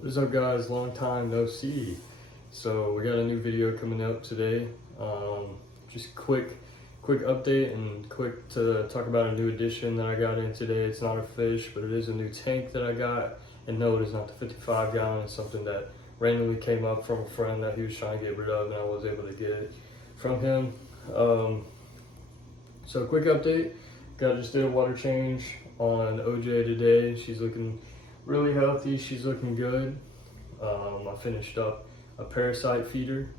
What is up, guys? Long time no see. So we got a new video coming up today. Just quick update and quick to talk about a new addition that I got in today. It's not a fish, but it is a new tank that I got. And no, it is not the 55 gallon. It's something that randomly came up from a friend that he was trying to get rid of, and I was able to get it from him. So quick update. Just did a water change on OJ today. She's looking really healthy. She's looking good. I finished up a parasite feeder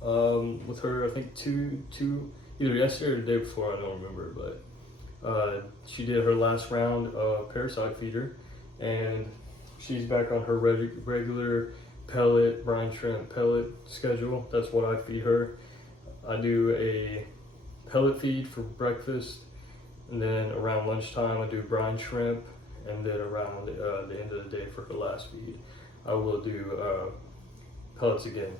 with her. I think two either yesterday or the day before. I don't remember, but she did her last round of parasite feeder, and she's back on her regular pellet, brine shrimp pellet schedule. That's what I feed her. I do a pellet feed for breakfast, and then around lunchtime I do brine shrimp, and then around the end of the day for her last feed I will do pellets again.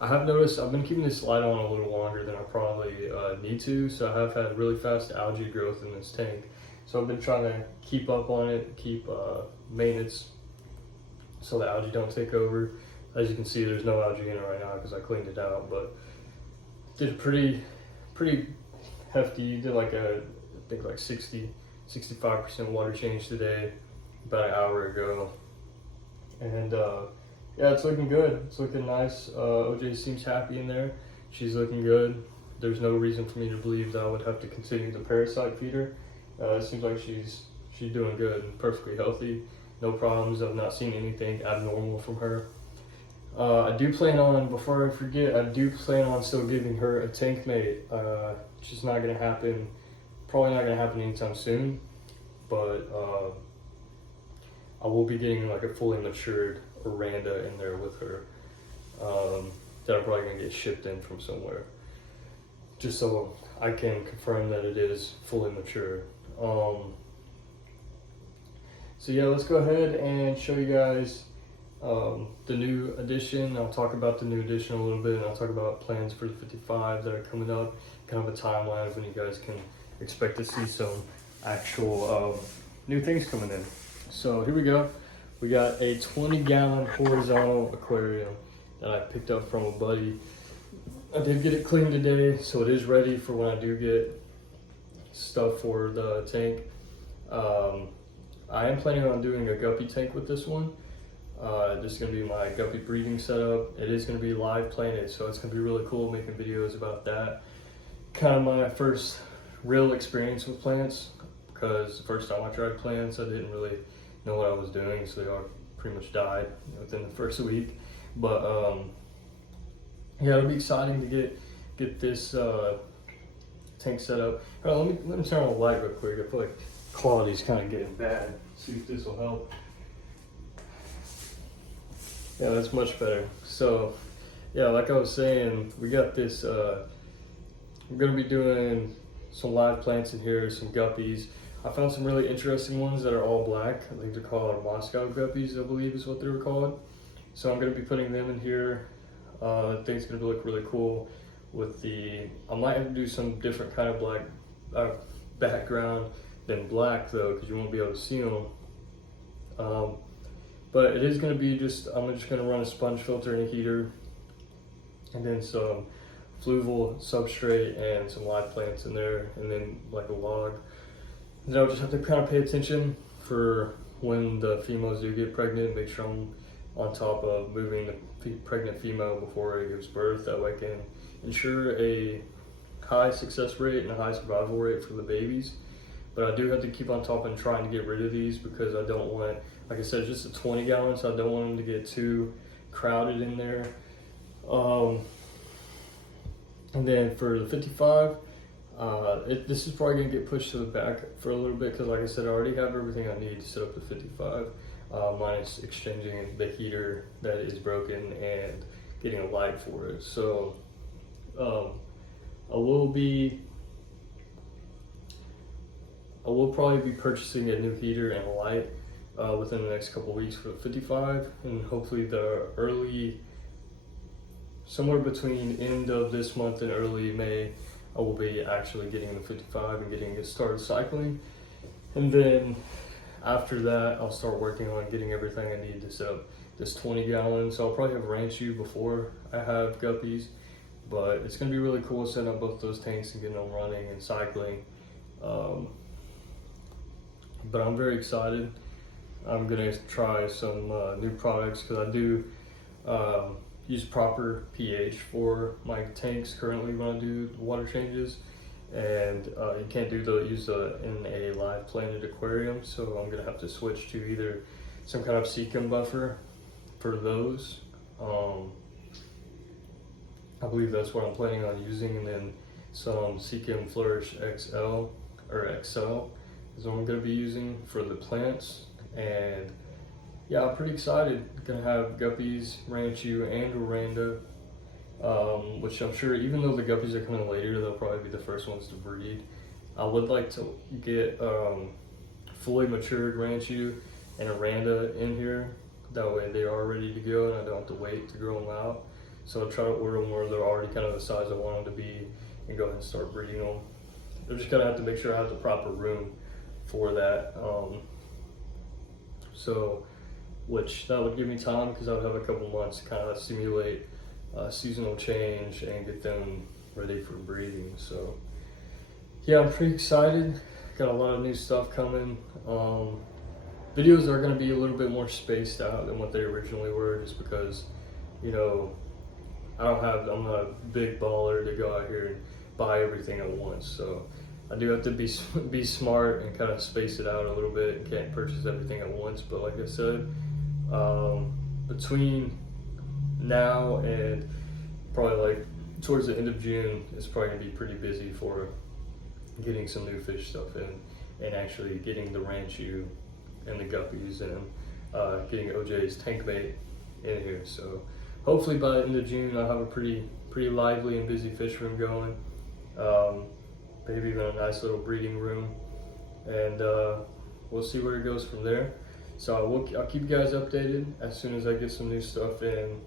I have noticed I've been keeping this light on a little longer than I probably need to, so I have had really fast algae growth in this tank. So I've been trying to keep up on it, keep maintenance so the algae don't take over. As you can see, there's no algae in it right now because I cleaned it out, but did a pretty hefty, did like I think like 65% water change today, about an hour ago. And yeah, it's looking good. It's looking nice. OJ seems happy in there. She's looking good. There's no reason for me to believe that I would have to continue the parasite feeder. It seems like she's doing good and perfectly healthy. No problems. I've not seen anything abnormal from her. I do plan on, before I forget, I do plan on still giving her a tank mate. It's just not gonna happen. Probably not gonna happen anytime soon, but I will be getting like a fully matured Oranda in there with her that I'm probably gonna get shipped in from somewhere, just so I can confirm that it is fully mature. So yeah, let's go ahead and show you guys the new addition. I'll talk about the new addition a little bit, and I'll talk about plans for the 55 that are coming up, kind of a timeline of when you guys can expect to see some actual new things coming in. So here we go. We got a 20-gallon horizontal aquarium that I picked up from a buddy. I did get it cleaned today, so it is ready for when I do get stuff for the tank. I am planning on doing a guppy tank with this one. This is going to be my guppy breeding setup. It is going to be live planted, so it's going to be really cool making videos about that. Kind of my first real experience with plants, because the first time I tried plants I didn't really know what I was doing, so they all pretty much died within the first week. But yeah, it'll be exciting to get this tank set up. All right, let me turn on the light real quick. I feel like quality's kind of getting bad. See if this will help. Yeah, that's much better. So yeah, like I was saying, we got this we're gonna be doing some live plants in here, some guppies. I found some really interesting ones that are all black. I think they're called Moscow guppies, I believe is what they were called. So I'm gonna be putting them in here. I think it's gonna look really cool with I might have to do some different kind of black background than black though, because you won't be able to see them. But it is gonna be I'm just gonna run a sponge filter and a heater, and then some fluval substrate and some live plants in there, and then like a log. Then I'll just have to kind of pay attention for when the females do get pregnant, make sure I'm on top of moving the pregnant female before it gives birth. That way I can ensure a high success rate and a high survival rate for the babies. But I do have to keep on top and trying to get rid of these, because I don't want, like I said, it's just a 20 gallon, so I don't want them to get too crowded in there. And then for the 55, this is probably gonna get pushed to the back for a little bit, because like I said, I already have everything I need to set up the 55, minus exchanging the heater that is broken and getting a light for it. So I will probably be purchasing a new heater and a light within the next couple weeks for the 55, and hopefully somewhere between end of this month and early May, I will be actually getting the 55 and getting it started cycling. And then after that, I'll start working on getting everything I need to set up this 20 gallon. So I'll probably have Ranchu before I have guppies, but it's gonna be really cool setting up both those tanks and getting them running and cycling. But I'm very excited. I'm gonna try some new products because I do use proper pH for my tanks currently when I do water changes, and you can't use in a live planted aquarium. So I'm gonna have to switch to either some kind of Seachem buffer for those. I believe that's what I'm planning on using, and then some Seachem Flourish XL or XL is what I'm going to be using for the plants. And yeah, I'm pretty excited. Gonna have guppies, Ranchu, and Oranda, which I'm sure, even though the guppies are coming later, they'll probably be the first ones to breed. I would like to get fully matured Ranchu and Oranda in here. That way they are ready to go and I don't have to wait to grow them out. So I'll try to order them where they're already kind of the size I want them to be and go ahead and start breeding them. I'm just gonna have to make sure I have the proper room for that. Which that would give me time because I would have a couple months to kind of simulate seasonal change and get them ready for breeding. So yeah, I'm pretty excited. Got a lot of new stuff coming. Videos are going to be a little bit more spaced out than what they originally were, just because, you know, I'm not a big baller to go out here and buy everything at once. So I do have to be smart and kind of space it out a little bit and can't purchase everything at once. But like I said, between now and probably like towards the end of June, it's probably gonna be pretty busy for getting some new fish stuff in and actually getting the Ranchu and the guppies and getting OJ's tank bait in here. So hopefully by the end of June I'll have a pretty lively and busy fish room going. Maybe even a nice little breeding room, and we'll see where it goes from there. So I'll keep you guys updated as soon as I get some new stuff in.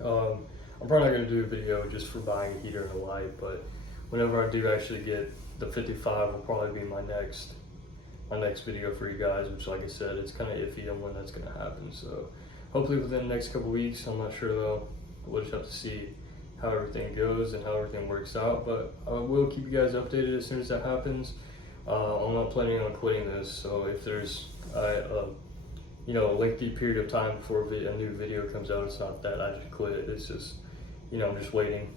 I'm probably not going to do a video just for buying a heater and a light, but whenever I do actually get the 55 will probably be my next video for you guys, which, like I said, it's kind of iffy on when that's going to happen. So hopefully within the next couple weeks. I'm not sure though. We'll just have to see how everything goes and how everything works out, but I will keep you guys updated as soon as that happens. I'm not planning on quitting this, so if there's a lengthy period of time before a new video comes out, it's not that I just quit. It's just, I'm just waiting.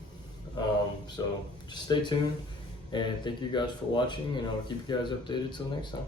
So just stay tuned, and thank you guys for watching, and I'll keep you guys updated till next time.